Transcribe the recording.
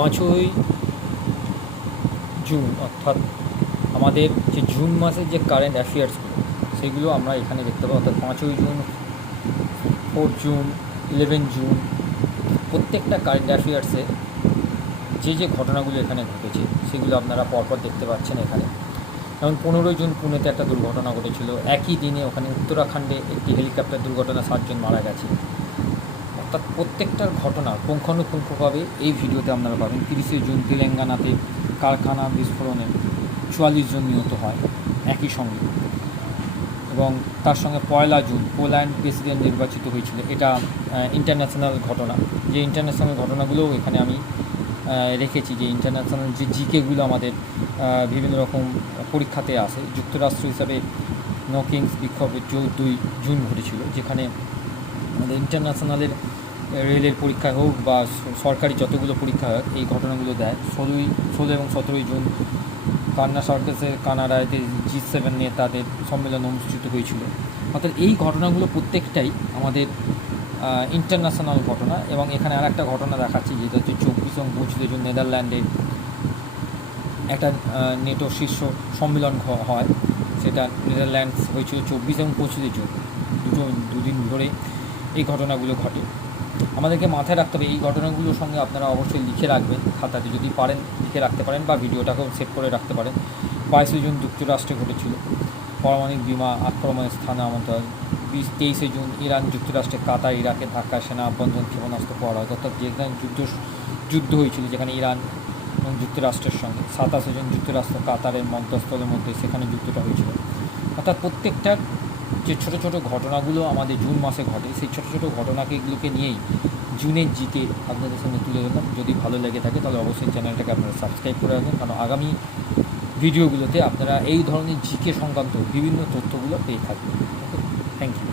5ই June অর্থাৎ আমাদের যে জুন মাসের যে কারেন্ট অ্যাফেয়ার্সগুলো সেগুলো আমরা এখানে দেখতে পাবো। অর্থাৎ 5ই জুন, 4 জুন, 11 জুন প্রত্যেকটা কারেন্ট অ্যাফেয়ার্সে যে ঘটনাগুলো এখানে ঘটেছে সেগুলো আপনারা পরপর দেখতে পাচ্ছেন এখানে। যেমন 15ই জুন পুনেতে একটা দুর্ঘটনা ঘটেছিল। একই দিনে ওখানে উত্তরাখণ্ডে একটি হেলিকপ্টার দুর্ঘটনা 7 জন মারা গেছে। অর্থাৎ প্রত্যেকটার ঘটনা পুঙ্খানুপুঙ্খভাবে এই ভিডিওতে আপনারা পাবেন। 30শে জুন তেলেঙ্গানাতে কারখানা বিস্ফোরণে 44 জন নিহত হয় একই সঙ্গে। এবং তার সঙ্গে 1 জুন পোল্যান্ড প্রেসিডেন্ট নির্বাচিত হয়েছিল। এটা ইন্টারন্যাশনাল ঘটনা। যে ইন্টারন্যাশনাল ঘটনাগুলোও এখানে আমি রেখেছি, যে ইন্টারন্যাশনাল যে জিকেগুলো আমাদের বিভিন্ন রকম পরীক্ষাতে আসে। যুক্তরাষ্ট্র হিসাবে নো কিংস বিক্ষোভের 14 জুন ঘটেছিল, যেখানে আমাদের ইন্টারন্যাশনালের রেলের পরীক্ষা হোক বা সরকারি যতগুলো পরীক্ষা হোক এই ঘটনাগুলো দেয়। 16 এবং 17 জুন কান্না সার্কাসের কানাডাতে G7 নেতাদের সম্মেলন অনুষ্ঠিত হয়েছিল। অর্থাৎ এই ঘটনাগুলো প্রত্যেকটাই আমাদের ইন্টারন্যাশনাল ঘটনা। এবং এখানে আর একটা ঘটনা দেখাচ্ছি, যেটা হচ্ছে 24 এবং 25 জুন নেদারল্যান্ডে একটা নেটো শীর্ষ সম্মেলন হয়। সেটা নেদারল্যান্ডস হয়েছিল 24 এবং 25 জুন, দুদিন ধরে এই ঘটনাগুলো ঘটে। আমাদেরকে মাথায় রাখতে হবে এই ঘটনাগুলোর সঙ্গে আপনারা অবশ্যই লিখে রাখবেন খাতাতে, যদি পারেন লিখে রাখতে পারেন বা ভিডিওটাকেও সেভ করে রাখতে পারেন। 22শে জুন যুক্তরাষ্ট্রে ঘটেছিল পারমাণবিক বিমা আক্রমণের স্থানে আমন্ত্রণ। 23শে জুন ইরান যুক্তরাষ্ট্রে কাতার ইরাকে ধাক্কায় সেনা অভ্যন্তরীণ ক্ষেপণাস্ত্র পাওয়া হয়। অর্থাৎ যেখানে যুদ্ধ হয়েছিল যেখানে ইরান এবং যুক্তরাষ্ট্রের সঙ্গে। 27শে জুন যুক্তরাষ্ট্র কাতারের মধ্যস্থলের মধ্যে সেখানে যুদ্ধটা হয়েছিল। অর্থাৎ প্রত্যেকটার যে ছোটো ছোটো ঘটনাগুলো আমাদের জুন মাসে ঘটে সেই ছোটো ছোটো ঘটনাগুলোকে নিয়েই জুনের জিকে আপনাদের সঙ্গে তুলে ধরলাম। যদি ভালো লেগে থাকে তাহলে অবশ্যই চ্যানেলটাকে আপনারা সাবস্ক্রাইব করে রাখবেন, কারণ আগামী ভিডিওগুলোতে আপনারা এই ধরনের জিকে সংক্রান্ত বিভিন্ন তথ্যগুলো পেয়ে থাকবেন। ওকে, থ্যাংক ইউ।